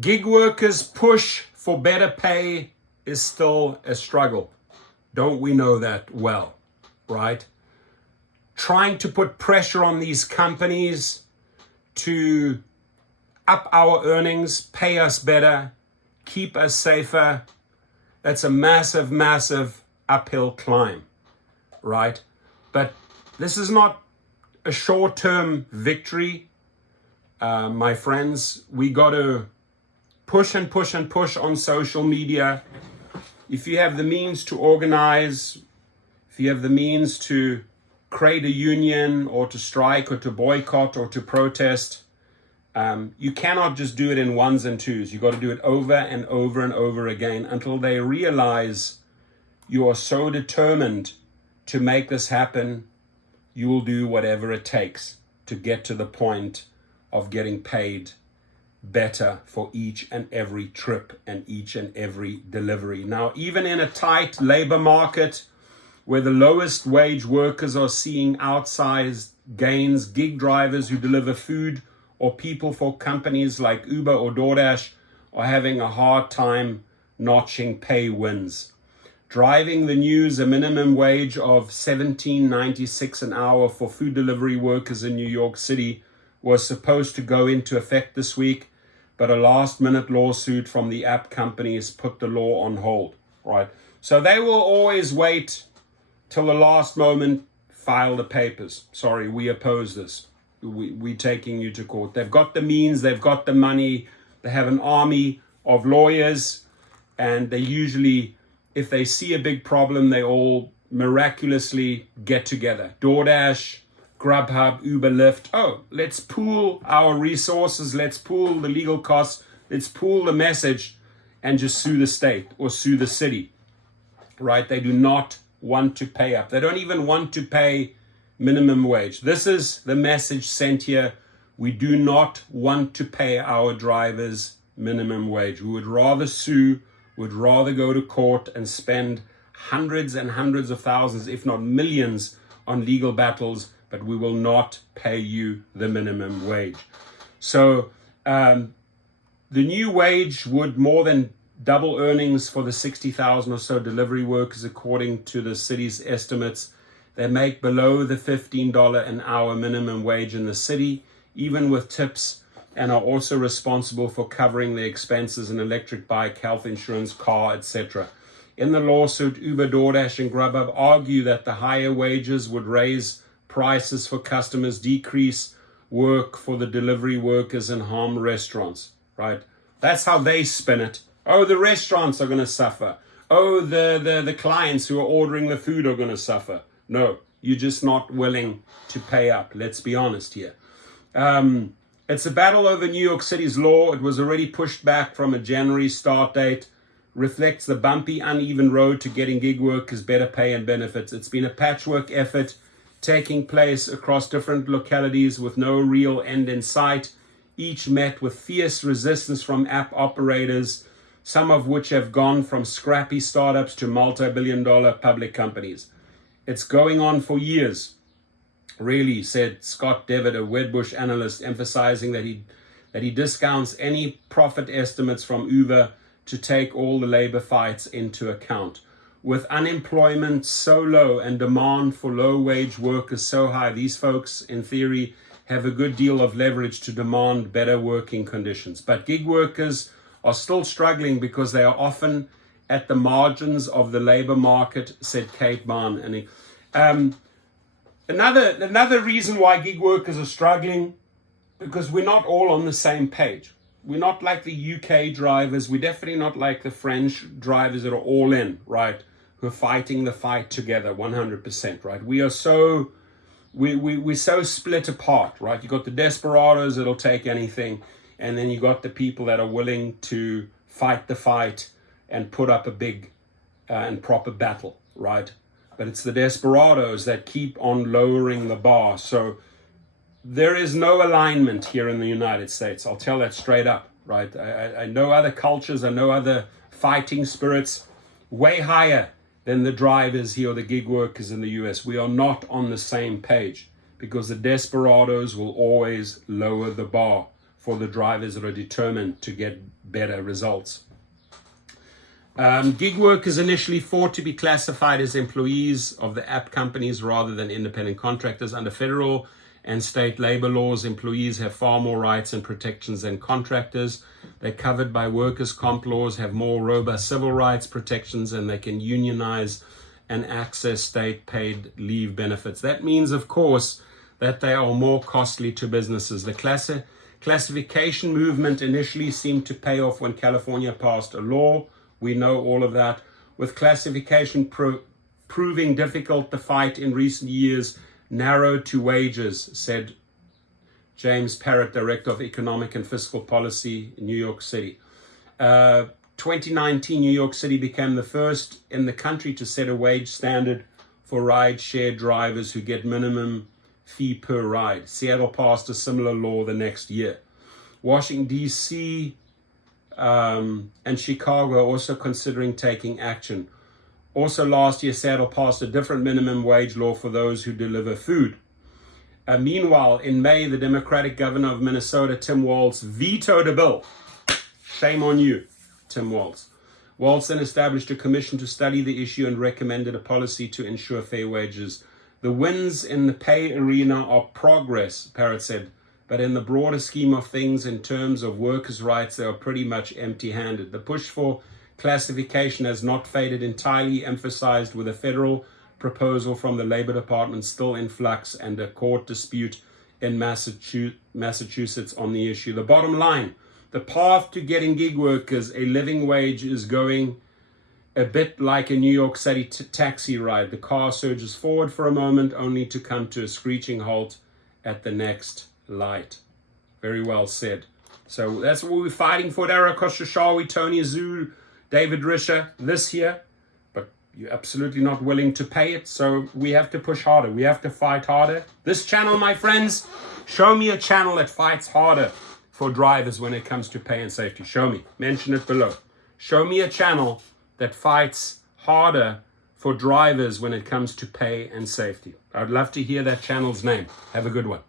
Gig workers' push for better pay is still a struggle. Don't we know that well, right? Trying to put pressure on these companies to up our earnings, pay us better, keep us safer. That's a massive, massive uphill climb, right? But this is not a short-term victory, my friends. We got to push and push and push on social media. If you have the means to organize, if you have the means to create a union or to strike or to boycott or to protest, you cannot just do it in ones and twos. You got to do it over and over and over again until they realize you are so determined to make this happen. You will do whatever it takes to get to the point of getting paid better for each and every trip and each and every delivery. Now, even in a tight labor market where the lowest wage workers are seeing outsized gains, gig drivers who deliver food or people for companies like Uber or DoorDash are having a hard time notching pay wins. Driving the news, a minimum wage of $17.96 an hour for food delivery workers in New York City was supposed to go into effect this week, but a last-minute lawsuit from the app companies put the law on hold, right? So they will always wait till the last moment, file the papers. Sorry, we oppose this. We're taking you to court. They've got the means, they've got the money, they have an army of lawyers, and they usually, if they see a big problem, they all miraculously get together. DoorDash, Grubhub, Uber, Lyft. Oh, let's pool our resources, let's pool the legal costs, let's pool the message and just sue the state or sue the city, right? They do not want to pay up. They don't even want to pay minimum wage. This is the message sent here. We do not want to pay our drivers minimum wage. We would rather sue, would rather go to court and spend hundreds and hundreds of thousands, if not millions, on legal battles, but we will not pay you the minimum wage. So the new wage would more than double earnings for the 60,000 or so delivery workers, according to the city's estimates. They make below the $15 an hour minimum wage in the city, even with tips, and are also responsible for covering the expenses in electric bike, health insurance, car, etc. In the lawsuit, Uber, DoorDash, and Grubhub argue that the higher wages would raise prices for customers, decrease work for the delivery workers, and harm restaurants, right? That's how they spin it. Oh, the restaurants are going to suffer. Oh, the clients who are ordering the food are going to suffer. No, you're just not willing to pay up. Let's be honest here. It's a battle over New York City's law. It was already pushed back from a January start date. Reflects the bumpy, uneven road to getting gig workers better pay and benefits. It's been a patchwork effort taking place across different localities with no real end in sight, each met with fierce resistance from app operators, some of which have gone from scrappy startups to multi-billion-dollar public companies. It's going on for years, really, said Scott Devitt, a Wedbush analyst, emphasizing that he discounts any profit estimates from Uber to take all the labor fights into account. With unemployment so low and demand for low-wage workers so high, these folks, in theory, have a good deal of leverage to demand better working conditions. But gig workers are still struggling because they are often at the margins of the labor market, said Kate Barn. And another reason why gig workers are struggling, because we're not all on the same page. We're not like the UK drivers. We're definitely not like the French drivers that are all in, right? Who are fighting the fight together 100%, right? We're so split apart, right? You got the desperados that'll take anything, and then you got the people that are willing to fight the fight and put up a big and proper battle, right? But it's the desperados that keep on lowering the bar. So there is no alignment here in the United States. I'll tell that straight up, right? I know other cultures, I know other fighting spirits way higher than the drivers here or the gig workers in the US. We are not on the same page because the desperados will always lower the bar for the drivers that are determined to get better results. Gig workers initially fought to be classified as employees of the app companies rather than independent contractors. Under federal and state labor laws, employees have far more rights and protections than contractors. They're covered by workers' comp laws, have more robust civil rights protections, and they can unionize and access state-paid leave benefits. That means, of course, that they are more costly to businesses. The classification movement initially seemed to pay off when California passed a law. We know all of that. With classification proving difficult, the fight in recent years narrowed to wages, said James Parrott, Director of Economic and Fiscal Policy in New York City. 2019, New York City became the first in the country to set a wage standard for rideshare drivers who get minimum fee per ride. Seattle passed a similar law the next year. Washington, D.C., and Chicago are also considering taking action. Also last year, Seattle passed a different minimum wage law for those who deliver food. Meanwhile, in May, the Democratic governor of Minnesota, Tim Walz, vetoed a bill. Shame on you, Tim Walz. Walz then established a commission to study the issue and recommended a policy to ensure fair wages. The wins in the pay arena are progress, Parrott said, but in the broader scheme of things, in terms of workers' rights, they are pretty much empty-handed. The push for classification has not faded entirely, emphasized with a federal proposal from the Labor Department still in flux and a court dispute in Massachusetts on the issue. The bottom line, the path to getting gig workers a living wage is going a bit like a New York City taxi ride. The car surges forward for a moment only to come to a screeching halt at the next light. Very well said. So that's what we're fighting for. Dara Koshashawi, Tony Azu, David Risher this year, but you're absolutely not willing to pay it, so we have to push harder. We have to fight harder. This channel, my friends, show me a channel that fights harder for drivers when it comes to pay and safety. Show me. Mention it below. Show me a channel that fights harder for drivers when it comes to pay and safety. I'd love to hear that channel's name. Have a good one.